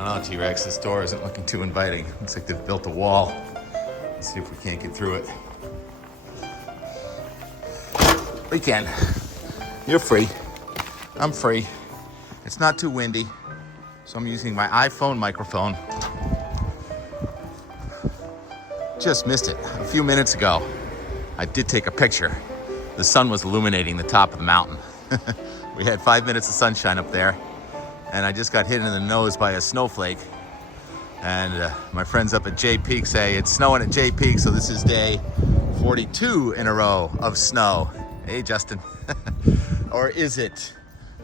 don't know, T-Rex, this door isn't looking too inviting. Looks like they've built a wall. Let's see if we can't get through it. We can. You're free. I'm free. It's not too windy, so I'm using my iPhone microphone. Just missed it. A few minutes ago, I did take a picture. The sun was illuminating the top of the mountain. We had 5 minutes of sunshine up there, and I just got hit in the nose by a snowflake. And my friends up at Jay Peak say it's snowing at Jay Peak, so this is day 42 in a row of snow. Hey, Justin. Or is it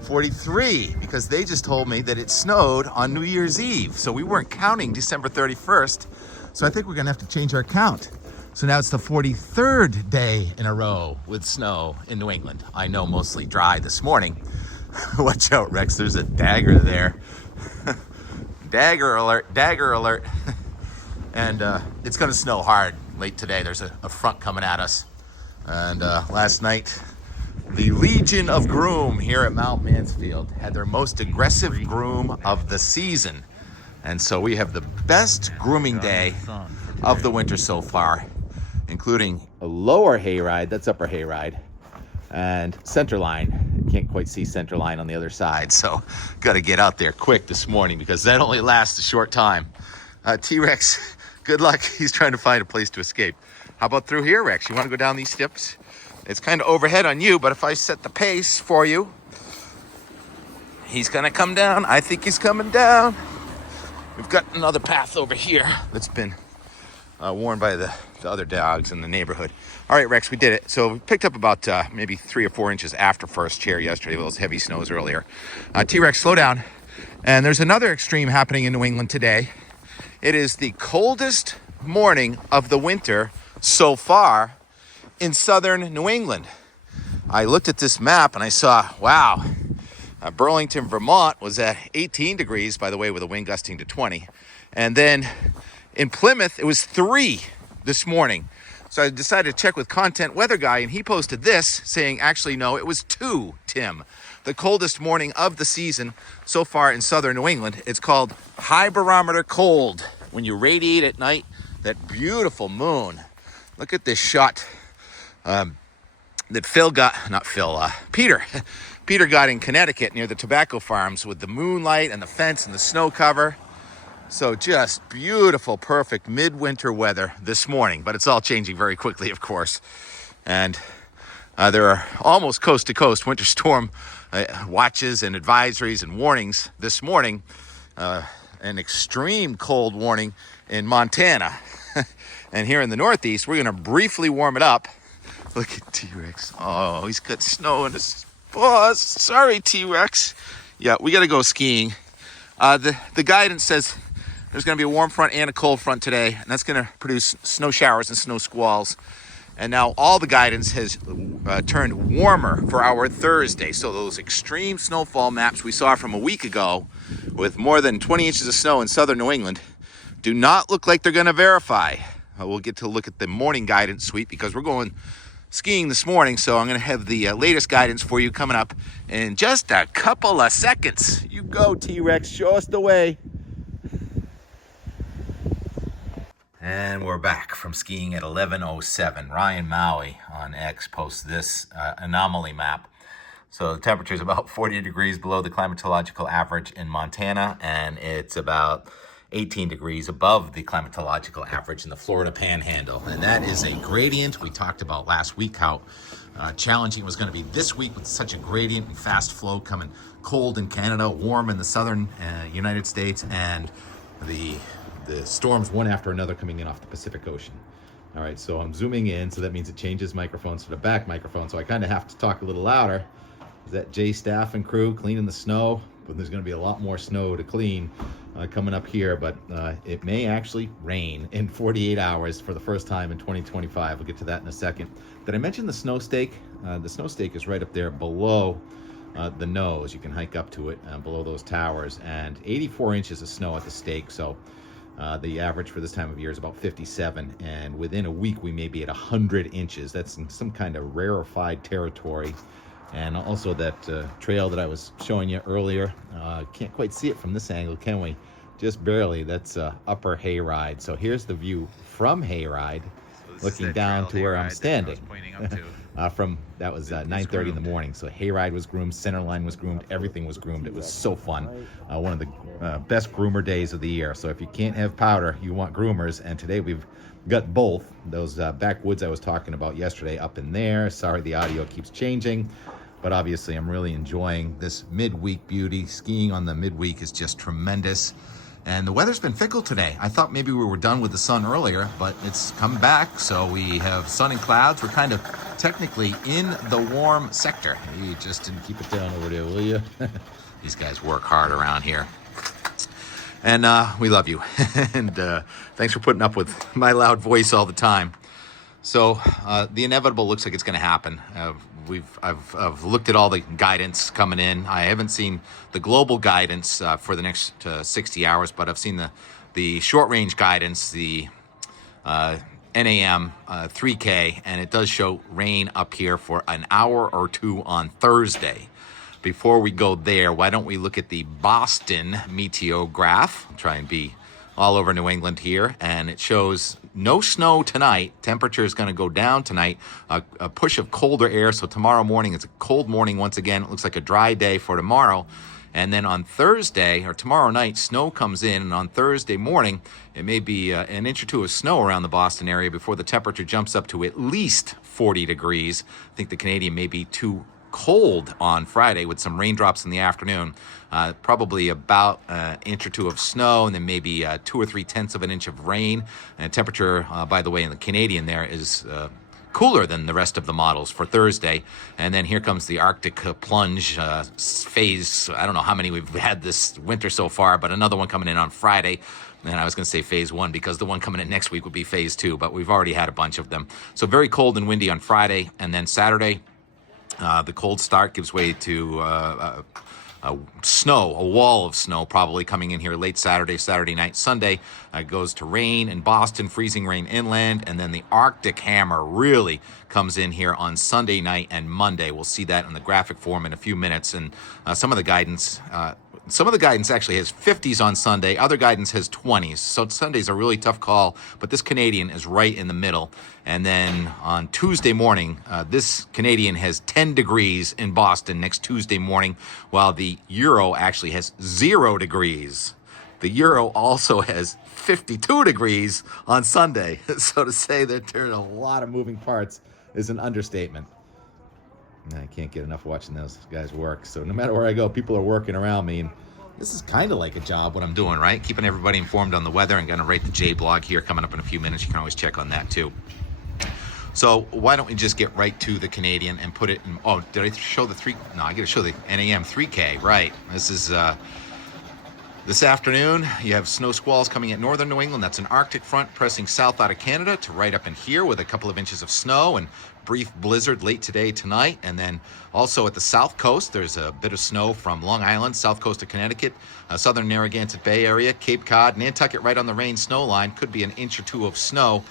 43? Because they just told me that it snowed on New Year's Eve, so we weren't counting December 31st. So I think we're gonna have to change our count. So now it's the 43rd day in a row with snow in New England. I know, mostly dry this morning. Watch out, Rex, there's a dagger there. Dagger alert, dagger alert. And it's gonna snow hard late today. There's a front coming at us. And last night, the Legion of Groom here at Mount Mansfield had their most aggressive groom of the season. And so we have the best grooming day of the winter so far, including a lower hayride, that's upper hayride, and center line. Can't quite see center line on the other side, so got to get out there quick this morning because that only lasts a short time. T-Rex, good luck. He's trying to find a place to escape. How about through here, Rex? You want to go down these steps? It's kind of overhead on you, but if I set the pace for you, he's going to come down. I think he's coming down. We've got another path over here that's been worn by the other dogs in the neighborhood. All right, Rex, we did it. So we picked up about maybe 3 or 4 inches after first chair yesterday, those heavy snows earlier. T-Rex, slow down. And there's another extreme happening in New England today. It is the coldest morning of the winter so far in southern New England. I looked at this map and I saw, wow, Burlington, Vermont was at 18 degrees, by the way, with a wind gusting to 20. And then in Plymouth, it was 3 this morning. So I decided to check with Content Weather Guy, and he posted this saying, actually, no, it was 2, Tim. The coldest morning of the season so far in southern New England. It's called high barometer cold. When you radiate at night, that beautiful moon. Look at this shot that Peter got in Connecticut near the tobacco farms with the moonlight and the fence and the snow cover. So just beautiful, perfect midwinter weather this morning, but it's all changing very quickly, of course. And there are almost coast to coast winter storm watches and advisories and warnings this morning. An extreme cold warning in Montana. And here in the Northeast, we're going to briefly warm it up. Look at T-Rex. Oh, he's got snow in his paws. Sorry, T-Rex. Yeah, we got to go skiing. The guidance says there's going to be a warm front and a cold front today, and that's going to produce snow showers and snow squalls. And now all the guidance has turned warmer for our Thursday. So those extreme snowfall maps we saw from a week ago with more than 20 inches of snow in southern New England do not look like they're going to verify. We'll get to look at the morning guidance suite because we're going skiing this morning. So I'm going to have the latest guidance for you coming up in just a couple of seconds. You go, T-Rex. Show us the way. And we're back from skiing at 11:07. Ryan Maui on X posts this anomaly map. So the temperature is about 40 degrees below the climatological average in Montana, and it's about 18 degrees above the climatological average in the Florida Panhandle. And that is a gradient. We talked about last week how challenging it was going to be this week with such a gradient and fast flow coming cold in Canada, warm in the southern United States, and the storms one after another coming in off the Pacific Ocean. All right, so I'm zooming in, so that means it changes microphones to the back microphone, so I kind of have to talk a little louder. Is that Jay staff and crew cleaning the snow? But there's going to be a lot more snow to clean coming up here, but it may actually rain in 48 hours for the first time in 2025. We'll get to that in a second. Did I mention the snow stake? The snow stake is right up there below the nose. You can hike up to it below those towers, and 84 inches of snow at the stake. So the average for this time of year is about 57, and within a week we may be at 100 inches. That's in some kind of rarefied territory. And also that trail that I was showing you earlier, can't quite see it from this angle, can we? just barely. That's Upper Hayride. So here's the view from Hayride, looking down to where I'm standing. That was 9:30 in the morning. So Hayride was groomed, Centerline was groomed, everything was groomed. It was so fun. One of the best groomer days of the year. So if you can't have powder, you want groomers. And today we've got both. Those backwoods I was talking about yesterday up in there. Sorry the audio keeps changing. But obviously I'm really enjoying this midweek beauty. Skiing on the midweek is just tremendous. And the weather's been fickle today. I thought maybe we were done with the sun earlier, but it's come back. So we have sun and clouds. We're kind of technically in the warm sector. You just didn't keep it down over there, will you? These guys work hard around here. And we love you. And thanks for putting up with my loud voice all the time. So the inevitable looks like it's going to happen. I've looked at all the guidance coming in. I haven't seen the global guidance for the next 60 hours, but I've seen the short range guidance, the NAM 3K, and it does show rain up here for an hour or two on Thursday. Before we go there, why don't we look at the Boston meteograph? I'll try and be all over New England here, and it shows no snow tonight. Temperature is going to go down tonight. A push of colder air, so tomorrow morning it's a cold morning once again. It looks like a dry day for tomorrow. And then on Thursday, or tomorrow night, snow comes in, and on Thursday morning, it may be an inch or two of snow around the Boston area before the temperature jumps up to at least 40 degrees. I think the Canadian may be too cold on Friday with some raindrops in the afternoon. Probably about an inch or two of snow, and then maybe 2 or 3/10 of an inch of rain. And temperature, by the way, in the Canadian there is cooler than the rest of the models for Thursday. And then here comes the Arctic plunge phase. I don't know how many we've had this winter so far, but another one coming in on Friday. And I was going to say phase 1 because the one coming in next week would be phase 2, but we've already had a bunch of them. So very cold and windy on Friday, and then Saturday, the cold start gives way to snow, a wall of snow probably coming in here late Saturday night. Sunday goes to rain in Boston, freezing rain inland, and then the Arctic hammer really comes in here on Sunday night and Monday. We'll see that in the graphic form in a few minutes, and some of the guidance actually has 50s on Sunday. Other guidance has 20s. So Sunday's a really tough call, but this Canadian is right in the middle. And then on Tuesday morning, this Canadian has 10 degrees in Boston next Tuesday morning, while the Euro actually has 0 degrees. The Euro also has 52 degrees on Sunday. So to say that there's a lot of moving parts is an understatement. I can't get enough watching those guys work. So no matter where I go, people are working around me. And this is kind of like a job, what I'm doing, right? Keeping everybody informed on the weather. I'm going to write the J blog here coming up in a few minutes. You can always check on that too. So why don't we just get right to the Canadian and put it in... Oh, did I show the 3... No, I got to show the NAM 3K, right. This is... This afternoon, you have snow squalls coming at northern New England. That's an Arctic front pressing south out of Canada to right up in here with a couple of inches of snow and brief blizzard late today, tonight. And then also at the south coast, there's a bit of snow from Long Island, south coast of Connecticut, southern Narragansett Bay area, Cape Cod, Nantucket right on the rain snow line. Could be an inch or two of snow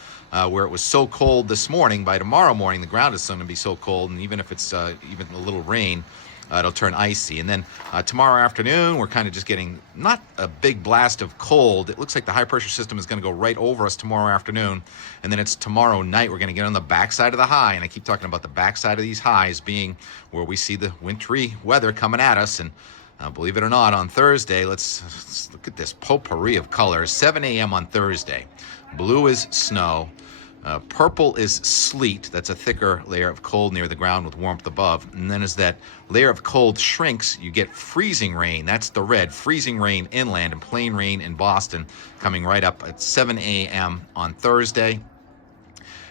where it was so cold this morning. By tomorrow morning, the ground is going to be so cold, and even if it's even a little rain, it'll turn icy. And then tomorrow afternoon, we're kind of just getting not a big blast of cold. It looks like the high pressure system is going to go right over us tomorrow afternoon. And then it's tomorrow night, we're going to get on the backside of the high. And I keep talking about the backside of these highs being where we see the wintry weather coming at us. And believe it or not, on Thursday, let's look at this potpourri of colors. 7 a.m. on Thursday. Blue is snow. Purple is sleet. That's a thicker layer of cold near the ground with warmth above. And then as that layer of cold shrinks, you get freezing rain. That's the red. Freezing rain inland and plain rain in Boston coming right up at 7 a.m. on Thursday.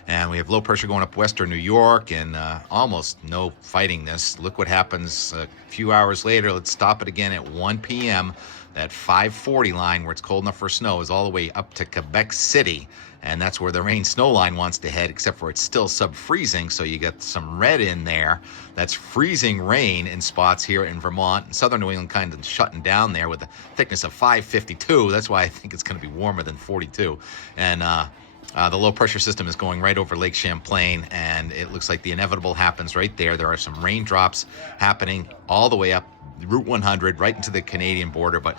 And we have low pressure going up western New York and almost no fighting this. Look what happens a few hours later. Let's stop it again at 1 p.m. That 540 line where it's cold enough for snow is all the way up to Quebec City. And that's where the rain snow line wants to head, except for it's still sub-freezing. So you get some red in there. That's freezing rain in spots here in Vermont and southern New England, kind of shutting down there with a thickness of 552. That's why I think it's going to be warmer than 42. And the low pressure system is going right over Lake Champlain, and it looks like the inevitable happens right there. There are some raindrops happening all the way up Route 100 right into the Canadian border, but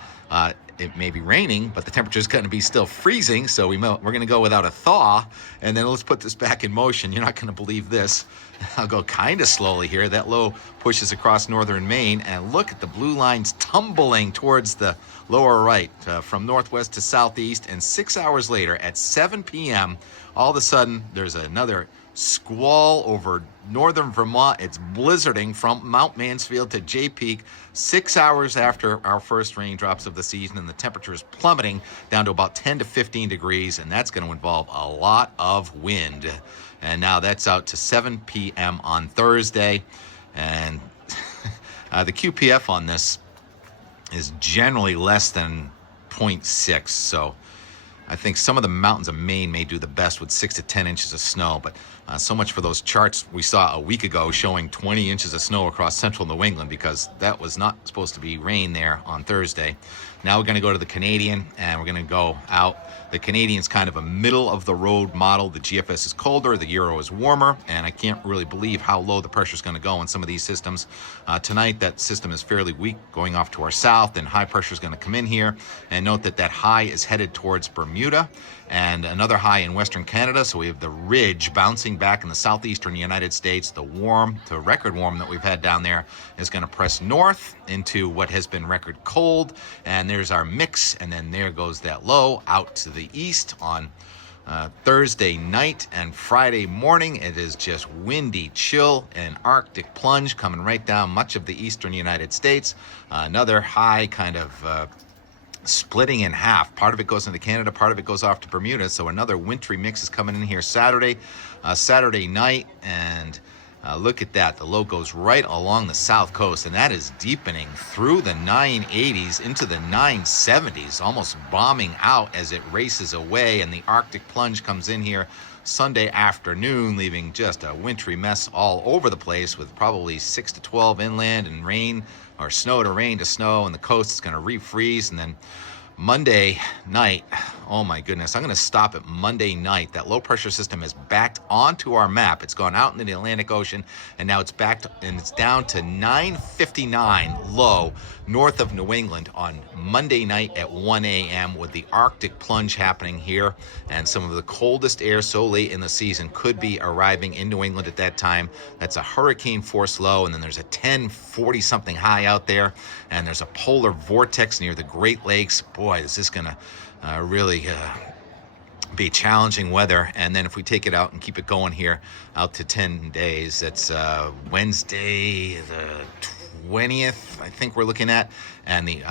it may be raining, but the temperature is going to be still freezing. So we're going to go without a thaw. And then let's put this back in motion. You're not going to believe this. I'll go kind of slowly here. That low pushes across northern Maine, and look at the blue lines tumbling towards the lower right from northwest to southeast. And 6 hours later at 7 p.m., all of a sudden there's another squall over northern Vermont. It's blizzarding from Mount Mansfield to Jay Peak 6 hours after our first raindrops of the season, and the temperature is plummeting down to about 10 to 15 degrees, and that's going to involve a lot of wind. And now that's out to 7 p.m. on Thursday, and the QPF on this is generally less than 0.6, so I think some of the mountains of Maine may do the best with 6 to 10 inches of snow, but so much for those charts we saw a week ago showing 20 inches of snow across central New England, because that was not supposed to be rain there on Thursday. Now we're going to go to the Canadian, and we're going to go out. The Canadian's kind of a middle-of-the-road model. The GFS is colder, the Euro is warmer, and I can't really believe how low the pressure is going to go in some of these systems. Tonight, that system is fairly weak going off to our south, and high pressure is going to come in here. And note that that high is headed towards Bermuda, and another high in western Canada. So we have the ridge bouncing back in the southeastern United States. The warm to record warm that we've had down there is going to press north into what has been record cold, and there's our mix. And then there goes that low out to the east on Thursday night and Friday morning. It is just windy, chill, and Arctic plunge coming right down much of the eastern United States. Another high kind of splitting in half. Part of it goes into Canada, part of it goes off to Bermuda. So another wintry mix is coming in here Saturday night, and look at that. The low goes right along the south coast, and that is deepening through the 980s into the 970s, almost bombing out as it races away, and the Arctic plunge comes in here Sunday afternoon, leaving just a wintry mess all over the place, with probably 6 to 12 inland and rain or snow to rain to snow, and the coast is going to refreeze. And then Monday night, oh my goodness, I'm going to stop at Monday night. That low pressure system is backed onto our map. It's gone out into the Atlantic Ocean, and now it's backed, and it's down to 959 low north of New England on Monday night at 1 a.m. with the Arctic plunge happening here, and some of the coldest air so late in the season could be arriving in New England at that time. That's a hurricane force low, and then there's a 1040 something high out there, and there's a polar vortex near the Great Lakes. Boy, this is going to really be challenging weather. And then if we take it out and keep it going here out to 10 days, that's Wednesday the 20th, I think we're looking at, and the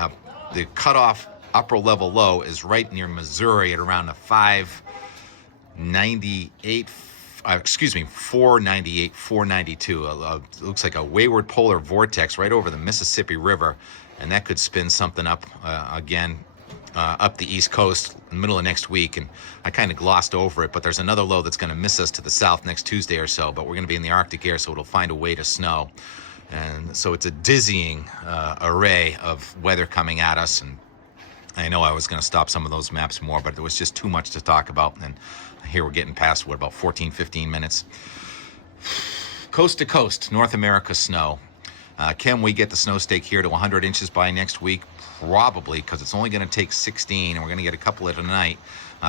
cutoff upper level low is right near Missouri at around the 498, 492. Looks like a wayward polar vortex right over the Mississippi River, and that could spin something up again up the East Coast in the middle of next week. And I kind of glossed over it, but there's another low that's going to miss us to the south next Tuesday or so, but we're going to be in the Arctic air, so it'll find a way to snow. And so it's a dizzying array of weather coming at us. And I know I was going to stop some of those maps more, but there was just too much to talk about. And here we're getting past, about 14, 15 minutes. Coast to coast, North America snow. Can we get the snow stake here to 100 inches by next week? Probably, because it's only going to take 16, and we're going to get a couple of tonight.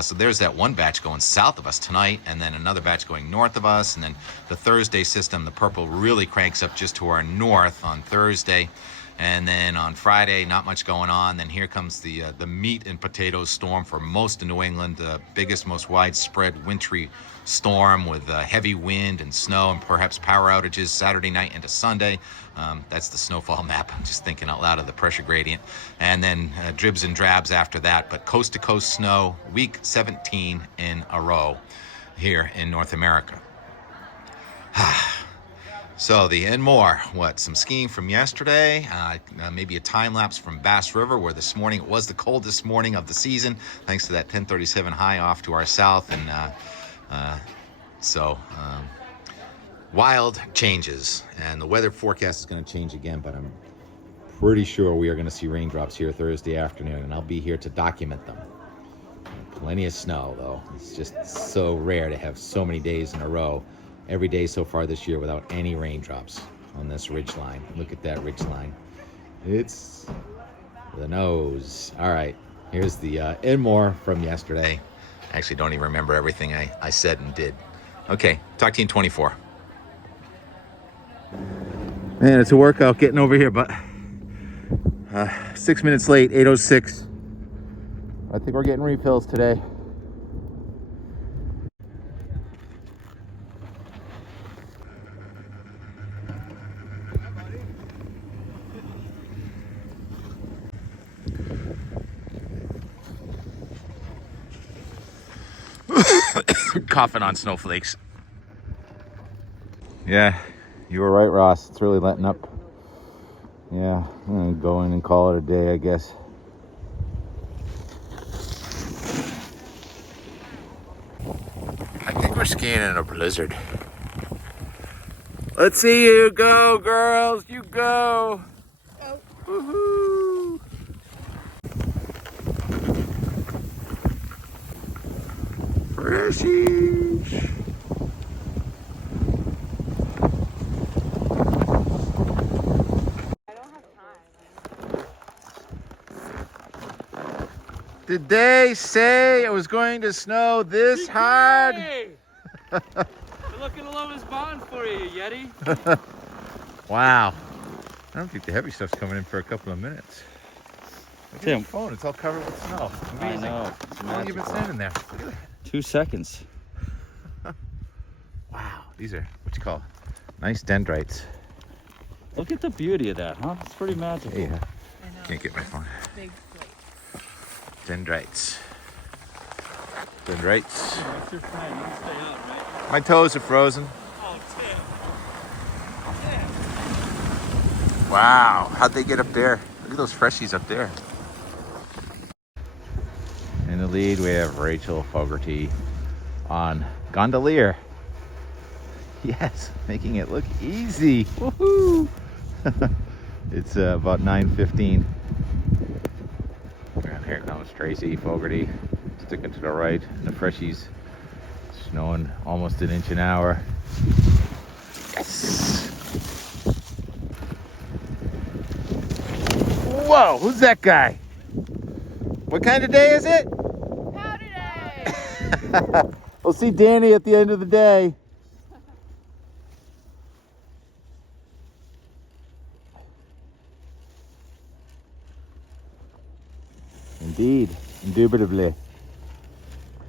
So there's that one batch going south of us tonight, and then another batch going north of us. And then the Thursday system, the purple really cranks up just to our north on Thursday. And then on Friday, not much going on. Then here comes the meat and potatoes storm for most of New England, the biggest, most widespread wintry storm with heavy wind and snow and perhaps power outages Saturday night into Sunday. That's the snowfall map. I'm just thinking out loud of the pressure gradient. And then dribs and drabs after that. But coast-to-coast snow, week 17 in a row here in North America. So and more. Some skiing from yesterday, maybe a time lapse from Bass River, where this morning it was the coldest morning of the season, thanks to that 1037 high off to our south. And wild changes, and the weather forecast is going to change again, but I'm pretty sure we are going to see raindrops here Thursday afternoon, and I'll be here to document them. Plenty of snow, though. It's just so rare to have so many days in a row, every day so far this year, without any raindrops on this ridge line. Look at that ridge line. It's the nose. All right. Here's the and more from yesterday. I actually don't even remember everything I said and did. Okay, talk to you in 24. Man, it's a workout getting over here, but 6 minutes late, 8:06. I think we're getting refills today. Coughing on snowflakes. Yeah, you were right, Ross. It's really letting up. Yeah, I'm gonna go in and call it a day, I guess. I think we're skiing in a blizzard. Let's see you go, girls. You go. Oh. Woohoo. Freshies. Did they say it was going to snow this hard? They're looking all over his barn for you, Yeti. Wow. I don't think the heavy stuff's coming in for a couple of minutes. Look at your phone. It's all covered with snow. Amazing. I know. How long have you been standing there? Look at that. 2 seconds. Wow. These are what you call nice dendrites. Look at the beauty of that, huh? It's pretty magical. Yeah. Can't get my phone. Big flakes. Dendrites. Dendrites. What's your plan? You can stay up, right? My toes are frozen. Oh, Tim. Wow. How'd they get up there? Look at those freshies up there. In the lead, we have Rachel Fogarty on gondolier. Yes, making it look easy. Woohoo! It's about 9:15. And here comes Tracy Fogarty, sticking to the right. And the freshies snowing almost an inch an hour. Yes! Whoa, who's that guy? What kind of day is it? Powder day! We'll see Danny at the end of the day. Indeed, indubitably,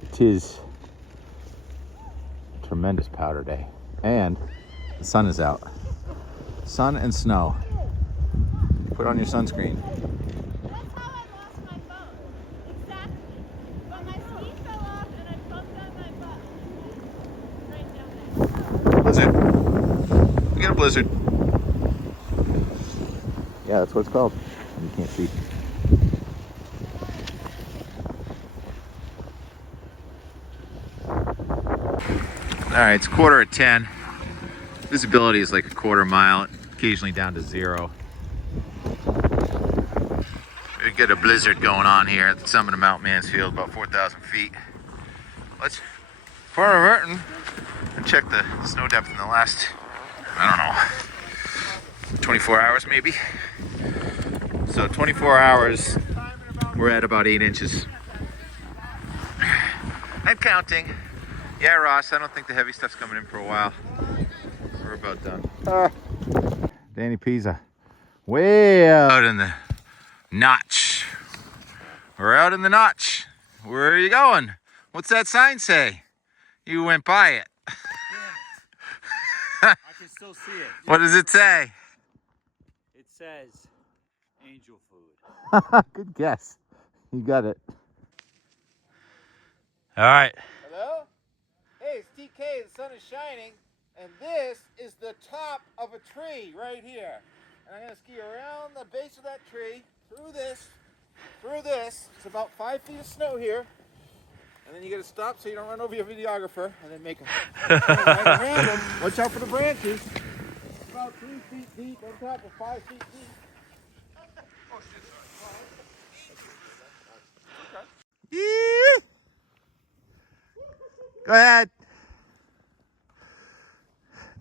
it is a tremendous powder day. And the sun is out. Sun and snow. Put on your sunscreen. That's how I lost my phone. Exactly. But my ski fell off and I bumped on my butt. Right down there. Blizzard. We got a blizzard. Yeah, that's what it's called. You can't see. All right, it's 9:45. Visibility is like a quarter mile, occasionally down to 0. We get a blizzard going on here at the summit of Mount Mansfield, about 4,000 feet. Let's far Merton and check the snow depth in the last, I don't know, 24 hours maybe. So 24 hours, we're at about 8 inches. And counting. Yeah, Ross, I don't think the heavy stuff's coming in for a while. We're about done. Danny Pisa, way out in the notch. We're out in the notch. Where are you going? What's that sign say? You went by it. I can still see it. What does it say? It says angel food. Good guess. You got it. All right. Hello? Hey, it's TK, the sun is shining, and this is the top of a tree right here. And I'm gonna ski around the base of that tree, through this. It's about 5 feet of snow here. And then you gotta stop so you don't run over your videographer, and then make a right around them. Watch out for the branches. It's about 3 feet deep on top of 5 feet deep. Yeah. Go ahead.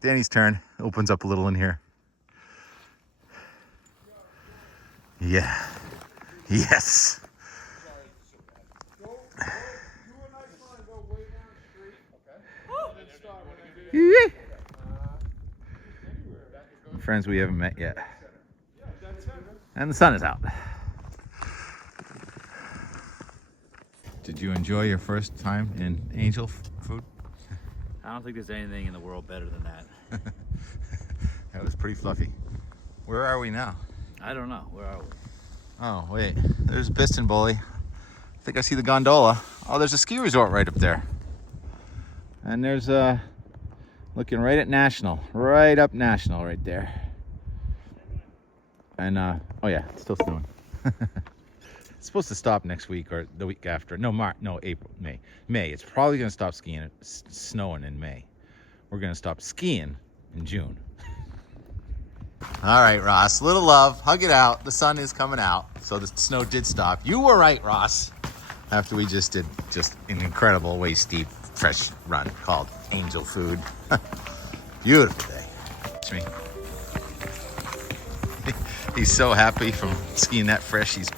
Danny's turn. Opens up a little in here. Yeah. Yes. friends we haven't met yet. And the sun is out. Did you enjoy your first time in angel food? I don't think there's anything in the world better than that. That was pretty fluffy. Where are we now? I don't know. Where are we? Oh, wait. There's Biston Bully. I think I see the gondola. Oh, there's a ski resort right up there. And there's looking right at National. Right up National right there. And, oh yeah, it's still snowing. It's supposed to stop next week or the week after. No, April, May. May. It's probably going to stop skiing, snowing in May. We're going to stop skiing in June. All right, Ross, little love, hug it out. The sun is coming out, so the snow did stop. You were right, Ross. After we just did an incredible, way steep, fresh run called Angel Food. Beautiful day. Watch me. He's so happy from skiing that fresh. He's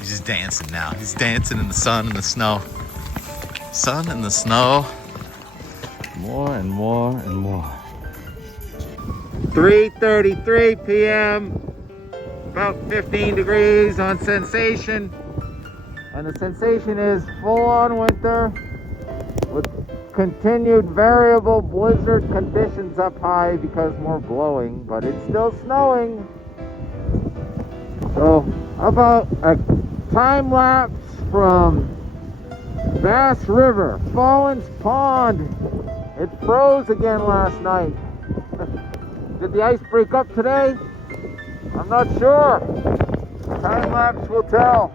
just dancing now. He's dancing in the sun and the snow. Sun and the snow. More and more and more. 3:33 p.m. About 15 degrees on sensation. And the sensation is full-on winter with continued variable blizzard conditions up high because more blowing, but it's still snowing. So, how about a time lapse from Bass River, Fallens Pond? It froze again last night. Did the ice break up today? I'm not sure. Time lapse will tell.